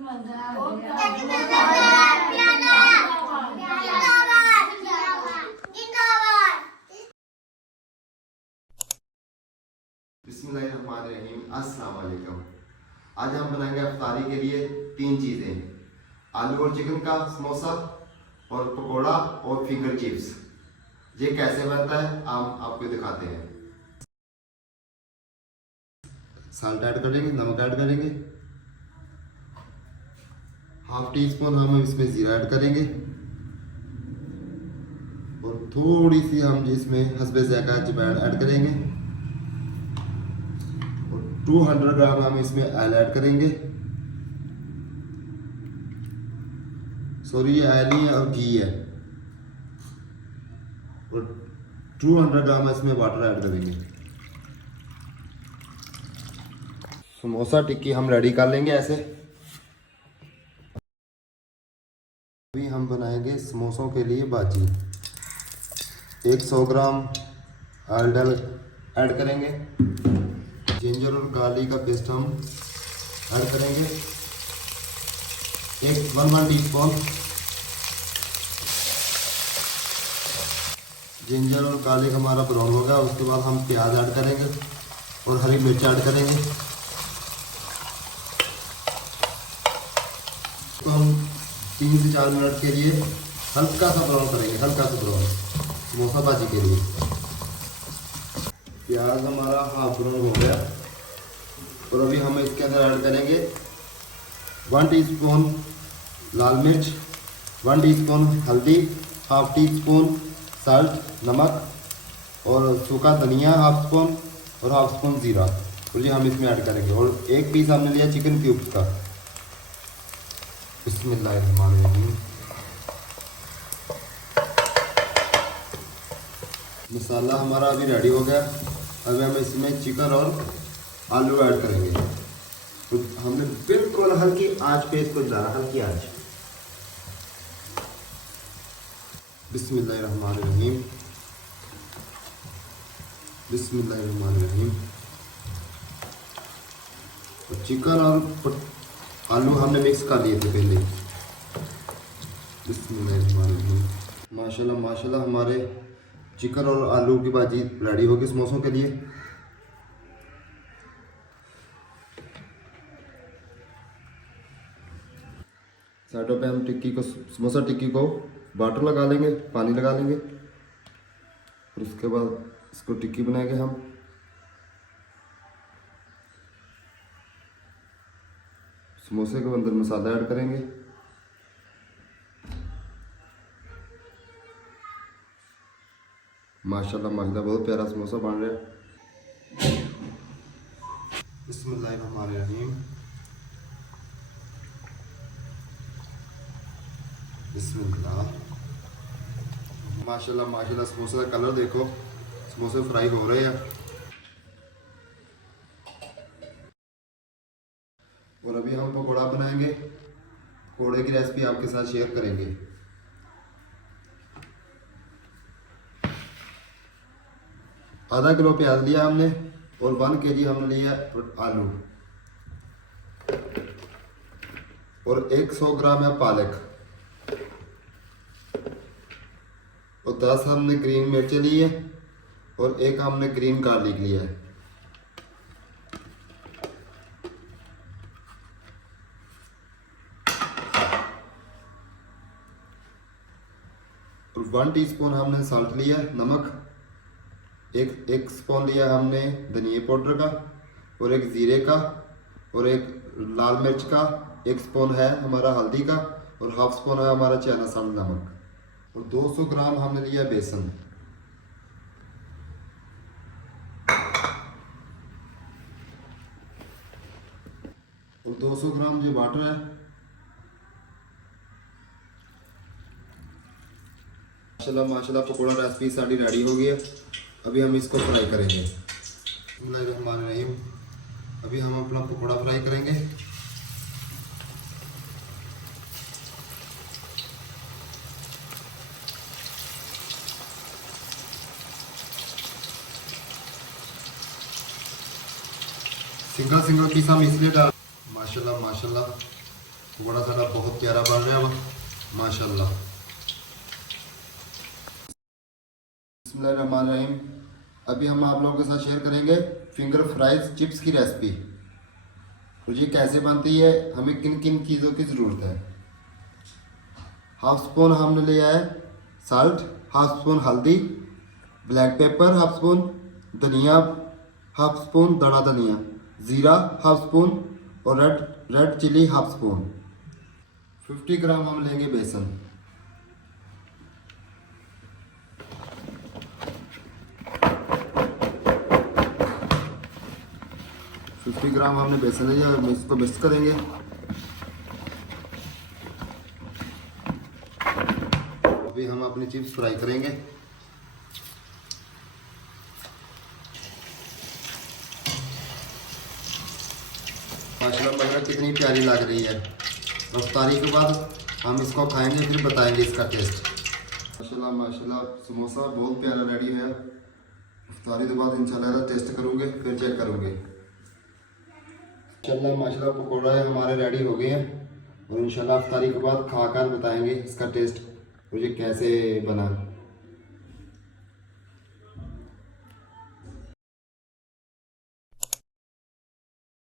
बिस्मिल्लाहिर्रहमानिर्रहीम। अस्सलाम वालेकुम। आज हम बनाएंगे इफ्तारी के लिए 3 चीज़ें, आलू और चिकन का समोसा और पकोड़ा और फिंगर चिप्स। ये कैसे बनता है हम आपको दिखाते हैं। साल्ट ऐड करेंगे, नमक ऐड करेंगे, हाफ टी स्पून हम इसमें ज़ीरा ऐड करेंगे और थोड़ी सी हम इसमें हस्बे ज़ायका अजवाइन ऐड करेंगे और 200 ग्राम हम इसमें ऑयल ऐड करेंगे। सॉरी, ये ऑयल नहीं है और घी है। और 200 ग्राम इसमें वाटर ऐड करेंगे। समोसा टिक्की हम रेडी कर लेंगे ऐसे। अभी हम बनाएंगे समोसों के लिए भाजी। 100 ग्राम ऑयल ऐड करेंगे। जिंजर और गार्लिक का पेस्ट हम ऐड करेंगे। 1 टीस्पून जिंजर और गार्लिक हमारा ब्राउन हो गया। उसके बाद हम प्याज ऐड करेंगे और हरी मिर्च ऐड करेंगे। तो हम 3 से 4 मिनट के लिए हल्का सा ब्राउन करेंगे, हल्का सा ब्राउन समोसा भाजी के लिए। प्याज हमारा हाफ ब्राउन हो गया और अभी हम इसके अंदर ऐड करेंगे 1 टीस्पून लाल मिर्च, 1 टीस्पून हल्दी, हाफ टी स्पून साल्ट नमक और सूखा धनिया हाफ स्पून और हाफ स्पून ज़ीरा, और ये हम इसमें ऐड करेंगे। और 1 पीस हमने लिया चिकन क्यूब्स का। बिस्मिल्लाहिर्रहमानिर्रहीम। मसाला हमारा अभी रेडी हो गया। अभी हम इसमें चिकन और आलू ऐड करेंगे। तो हमने बिल्कुल हल्की आंच पे इसको जलाना, हल्की आंच। बिस्मिल्लाहिर्रहमानिर्रहीम, बिस्मिल्लाहिर्रहमानिर्रहीम। तो चिकन और आलू हमने मिक्स कर लिए थे पहले। बिस्मिल्लाहिर्रहमानिर्रहीम। माशाल्लाह माशाल्लाह हमारे चिकन और आलू की भाजी रेडी होगी समोसों के लिए। साइडों पे हम टिक्की को, समोसा टिक्की को बाटर लगा लेंगे, पानी लगा लेंगे और उसके बाद इसको टिक्की बनाएंगे हम। समोसे के अंदर मसाला ऐड करेंगे। माशाल्लाह माशाल्लाह बहुत प्यारा समोसा बन रहा है। बिस्मिल्लाहिर्रहमानिर्रहीम, बिस्मिल्लाह। माशाल्लाह माशाल्लाह समोसे का कलर देखो, समोसे फ्राई हो रहे हैं। और अभी हम पकोड़ा बनाएंगे। पकोड़े की रेसिपी आपके साथ शेयर करेंगे। आधा किलो प्याज लिया हमने और 1 kg हमने लिया आलू और 100 ग्राम है पालक और 10 हमने ग्रीन मिर्च ली है और 1 हमने ग्रीन गार्लिक लिया है। और 1 टीस्पून हमने साल्ट लिया, नमक, एक स्पून लिया हमने धनिया पाउडर का और 1 जीरे का और 1 लाल मिर्च का, 1 स्पून है हमारा हल्दी का और हाफ स्पून है हमारा चाइना सॉल्ट नमक और 200 ग्राम हमने लिया बेसन और 200 ग्राम जो वाटर है। माशाल्लाह माशाल्लाह पकौड़ा रेसिपी साड़ी रेडी हो गई है। अभी हम इसको फ्राई करेंगे। बिस्मिल्लाहिर्रहमानिर्रहीम। अभी हम अपना पकौड़ा फ्राई करेंगे। सिंगल सिंगल पीस हम इसलिए डाल। माशाल्लाह माशाल्लाह पकौड़ा साडा बहुत प्यारा बन रहा वा माशाल्लाह। बिस्मिल्लाहिर्रहमानिर्रहीम। अभी हम आप लोगों के साथ शेयर करेंगे फिंगर फ्राइज चिप्स की रेसिपी। तो ये कैसे बनती है, हमें किन किन चीज़ों की ज़रूरत है। हाफ स्पून हमने लिया है साल्ट, हाफ स्पून हल्दी, ब्लैक पेपर हाफ स्पून, धनिया हाफ स्पून, दड़ा धनिया, ज़ीरा हाफ स्पून और रेड चिली हाफ स्पून। 50 ग्राम हम लेंगे बेसन। फिफ्टी ग्राम हमने बेसन लिया, हम इसको मिक्स करेंगे। अभी हम अपनी चिप्स फ्राई करेंगे। माशाल्लाह मगर कितनी प्यारी लग रही है। इफ्तारी के बाद हम इसको खाएंगे, फिर बताएंगे इसका टेस्ट। माशाल्लाह माशाल्लाह समोसा बहुत प्यारा रेडी है। इफ्तारी के बाद इंशाल्लाह टेस्ट करूँगे, फिर चेक करूँगे। माशाल्लाह माशाल्लाह पकौड़ा हमारे रेडी हो गए हैं और इंशाल्लाह इफ्तारी के बाद खाकर बताएंगे इसका टेस्ट मुझे कैसे बना।